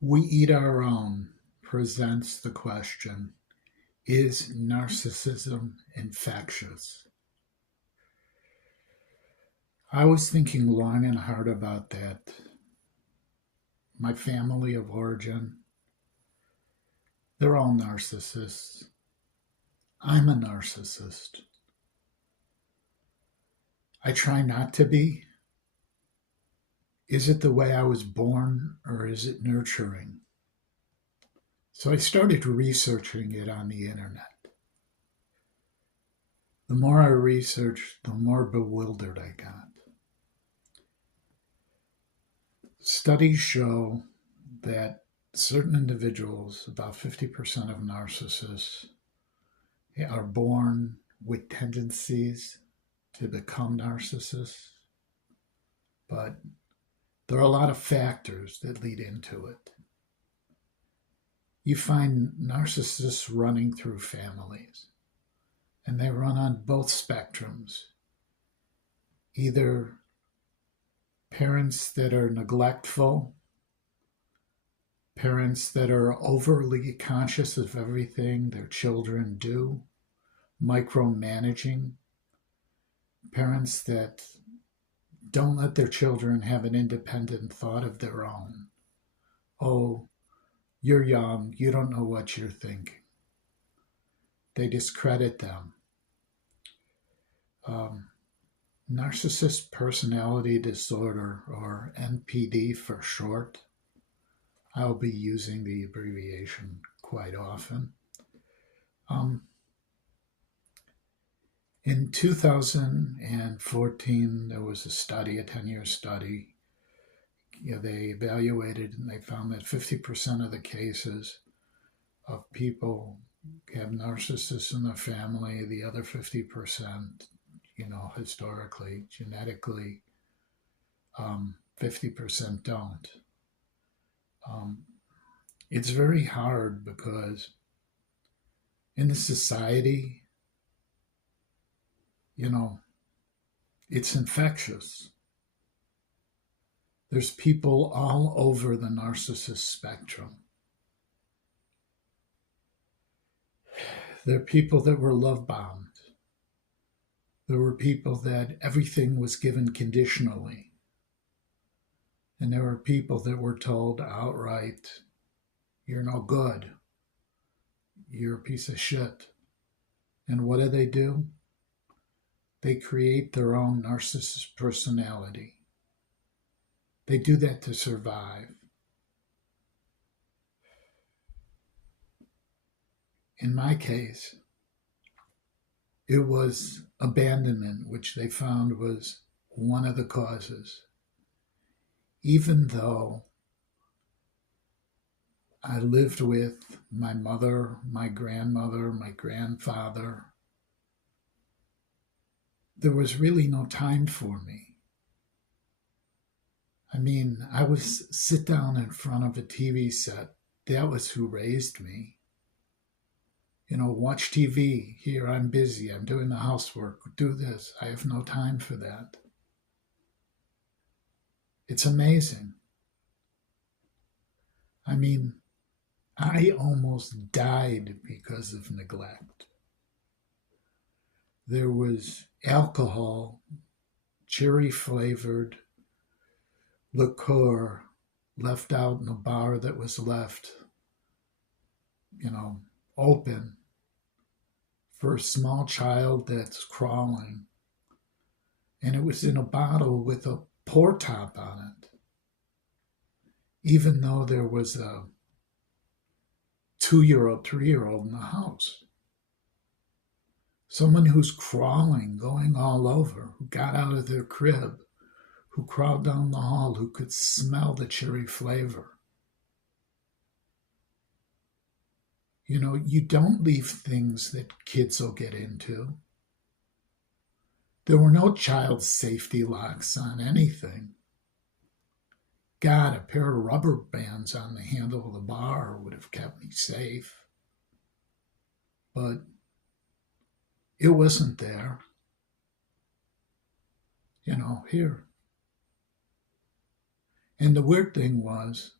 We Eat Our Own presents the question: is narcissism infectious? I was thinking long and hard about that. My family of origin, they're all narcissists. I'm a narcissist. I try not to be. Is it the way I was born or is it nurturing? So I started researching it on the internet. The more I researched, the more bewildered I got. Studies show that certain individuals, about 50% of narcissists, are born with tendencies to become narcissists, but there are a lot of factors that lead into it. You find narcissists running through families, and they run on both spectrums. Either parents that are neglectful, parents that are overly conscious of everything their children do, micromanaging, parents that don't let their children have an independent thought of their own. Oh, you're young, you don't know what you're thinking. They discredit them. Narcissist personality disorder, or NPD for short. I'll be using the abbreviation quite often. In 2014, there was a study, a 10-year study. They evaluated and they found that 50% of the cases of people have narcissists in their family, the other 50%, historically, genetically, 50% don't. It's very hard because in the society, it's infectious. There's people all over the narcissist spectrum. There are people that were love bombed. There were people that everything was given conditionally. And there were people that were told outright, you're no good. You're a piece of shit. And what do? They create their own narcissist personality. They do that to survive. In my case, it was abandonment, which they found was one of the causes. Even though I lived with my mother, my grandmother, my grandfather, there was really no time for me. I would sit down in front of a TV set. That was who raised me. Watch TV. Here, I'm busy. I'm doing the housework. Do this. I have no time for that. It's amazing. I almost died because of neglect. There was alcohol, cherry-flavored liqueur left out in a bar that was left, open for a small child that's crawling. And it was in a bottle with a pour top on it. Even though there was a 2-year-old, 3-year-old in the house. Someone who's crawling, going all over, who got out of their crib, who crawled down the hall, who could smell the cherry flavor. You don't leave things that kids will get into. There were no child safety locks on anything. God, a pair of rubber bands on the handle of the bar would have kept me safe. But it wasn't there. Here. And the weird thing was,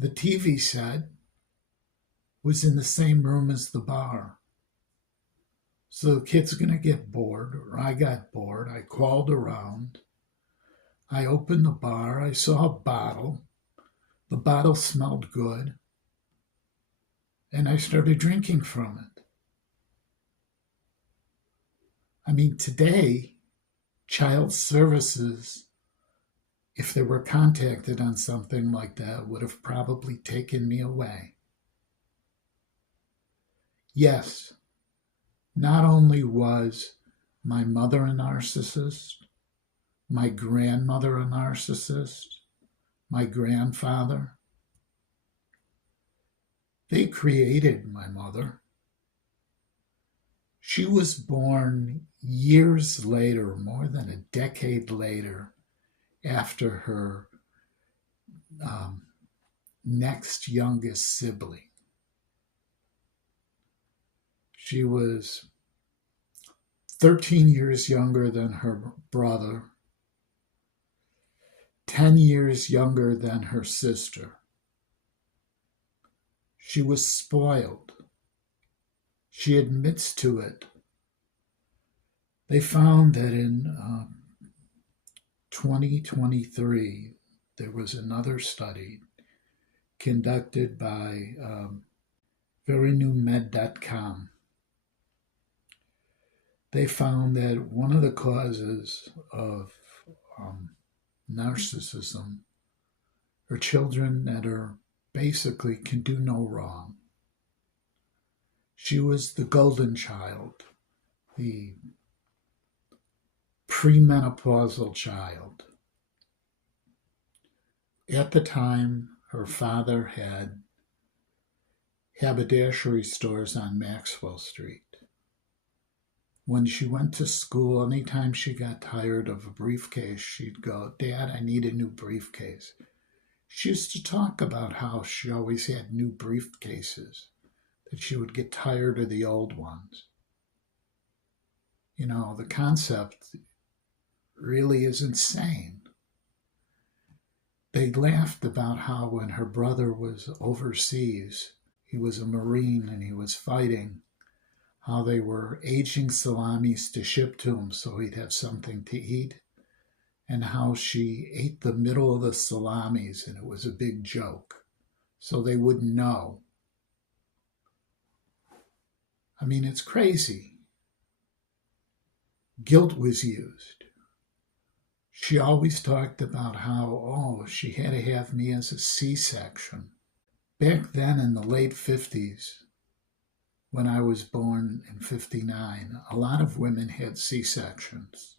The TV set was in the same room as the bar. So the kid's going to get bored, or I got bored. I crawled around. I opened the bar. I saw a bottle. The bottle smelled good. And I started drinking from it. I mean, today, child services, if they were contacted on something like that, would have probably taken me away. Yes, not only was my mother a narcissist, my grandmother a narcissist, my grandfather, they created my mother. She was born years later, more than a decade later, after her next youngest sibling. She was 13 years younger than her brother, 10 years younger than her sister. She was spoiled. She admits to it. They found that in 2023, there was another study conducted by verynewmed.com. They found that one of the causes of narcissism are children that are basically can do no wrong. She was the golden child, the premenopausal child. At the time, her father had haberdashery stores on Maxwell Street. When she went to school, anytime she got tired of a briefcase, she'd go, "Dad, I need a new briefcase." She used to talk about how she always had new briefcases, that she would get tired of the old ones. You know, the concept really is insane. They laughed about how when her brother was overseas, he was a Marine and he was fighting, how they were aging salamis to ship to him so he'd have something to eat, and how she ate the middle of the salamis and it was a big joke, so they wouldn't know. I mean, it's crazy. Guilt was used. She always talked about how, she had to have me as a C-section. Back then in the late 50s, when I was born in 59, a lot of women had C-sections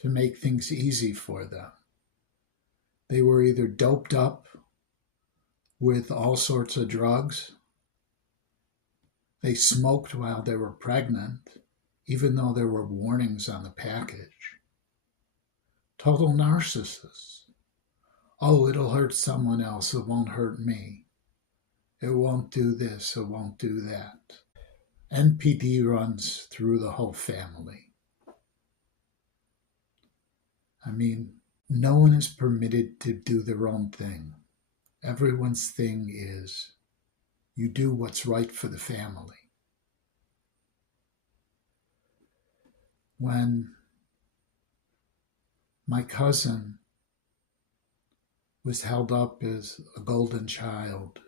to make things easy for them. They were either doped up with all sorts of drugs, they smoked while they were pregnant, even though there were warnings on the package. Total narcissists. Oh, it'll hurt someone else, it won't hurt me. It won't do this, it won't do that. NPD runs through the whole family. I mean, no one is permitted to do their own thing. Everyone's thing is you do what's right for the family. When my cousin was held up as a golden child,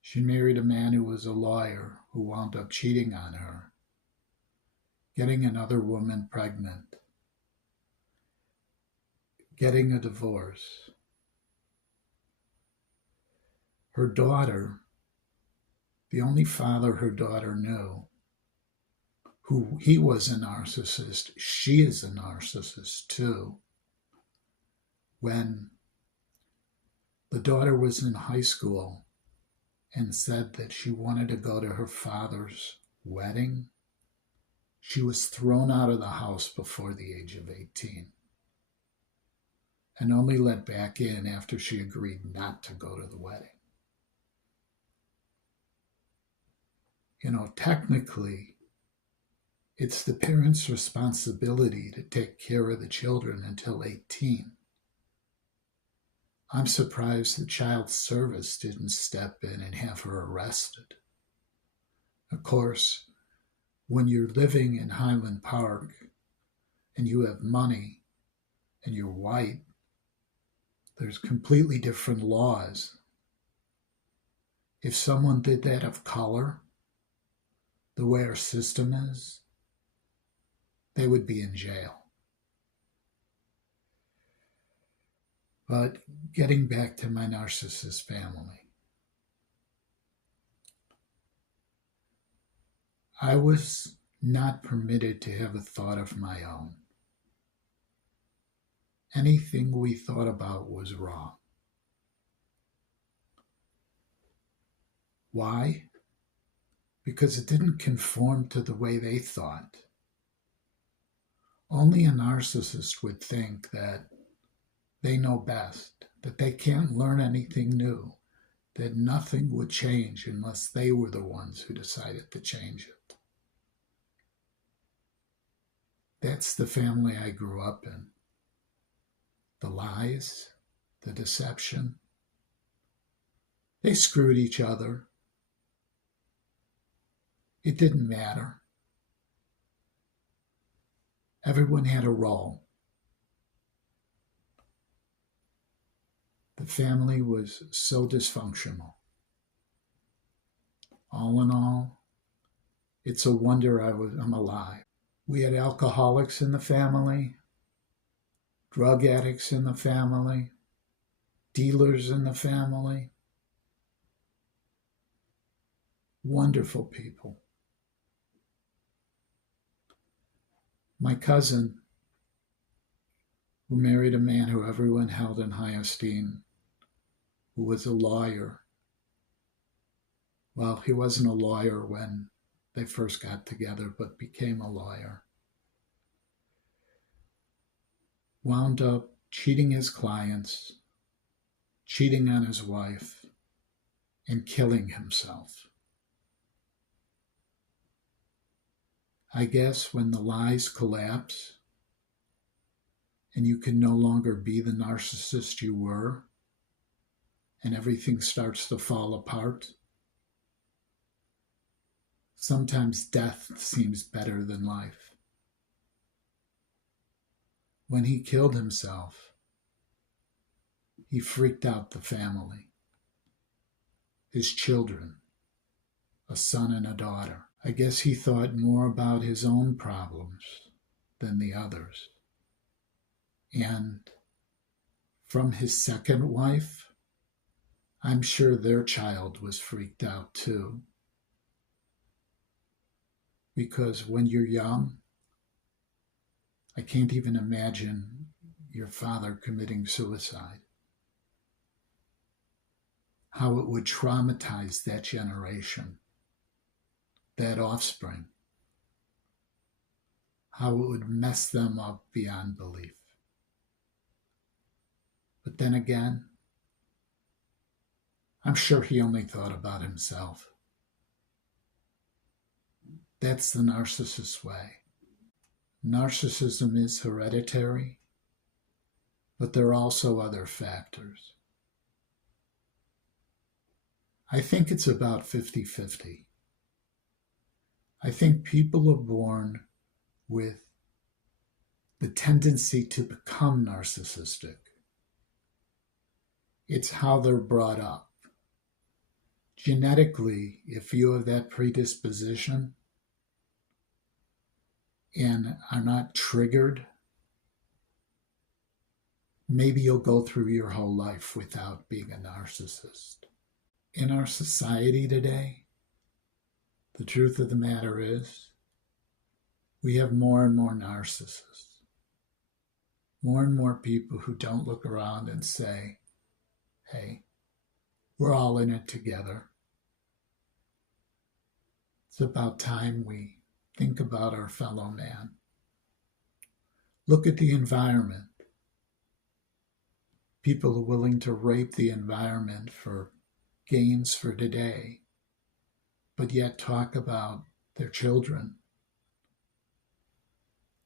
she married a man who was a lawyer who wound up cheating on her, getting another woman pregnant, getting a divorce. Her daughter, the only father her daughter knew, who he was a narcissist, she is a narcissist too. When the daughter was in high school and said that she wanted to go to her father's wedding, she was thrown out of the house before the age of 18 and only let back in after she agreed not to go to the wedding. You know, technically, it's the parents' responsibility to take care of the children until 18. I'm surprised the child service didn't step in and have her arrested. Of course, when you're living in Highland Park and you have money and you're white, there's completely different laws. If someone did that of color, the way our system is, they would be in jail. But getting back to my narcissist family, I was not permitted to have a thought of my own. Anything we thought about was wrong. Why? Because it didn't conform to the way they thought. Only a narcissist would think that they know best, that they can't learn anything new, that nothing would change unless they were the ones who decided to change it. That's the family I grew up in. The lies, the deception. They screwed each other. It didn't matter. Everyone had a role. The family was so dysfunctional. All in all, it's a wonder I'm alive. We had alcoholics in the family, drug addicts in the family, dealers in the family. Wonderful people. My cousin, who married a man who everyone held in high esteem, who was a lawyer. Well, he wasn't a lawyer when they first got together, but became a lawyer. Wound up cheating his clients, cheating on his wife, and killing himself. I guess when the lies collapse and you can no longer be the narcissist you were and everything starts to fall apart, sometimes death seems better than life. When he killed himself, he freaked out the family, his children, a son and a daughter. I guess he thought more about his own problems than the others. And from his second wife, I'm sure their child was freaked out too. Because when you're young, I can't even imagine your father committing suicide. How it would traumatize that generation, that offspring. How it would mess them up beyond belief. But then again, I'm sure he only thought about himself. That's the narcissist's way. Narcissism is hereditary, but there are also other factors. I think it's about 50-50. I think people are born with the tendency to become narcissistic. It's how they're brought up. Genetically, if you have that predisposition and are not triggered, maybe you'll go through your whole life without being a narcissist. In our society today, the truth of the matter is, we have more and more narcissists. More and more people who don't look around and say, hey, we're all in it together. It's about time we think about our fellow man. Look at the environment. People are willing to rape the environment for gains for today, but yet talk about their children.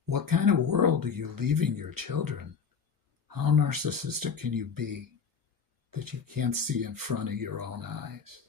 What kind of world are you leaving your children? How narcissistic can you be? that you can't see in front of your own eyes.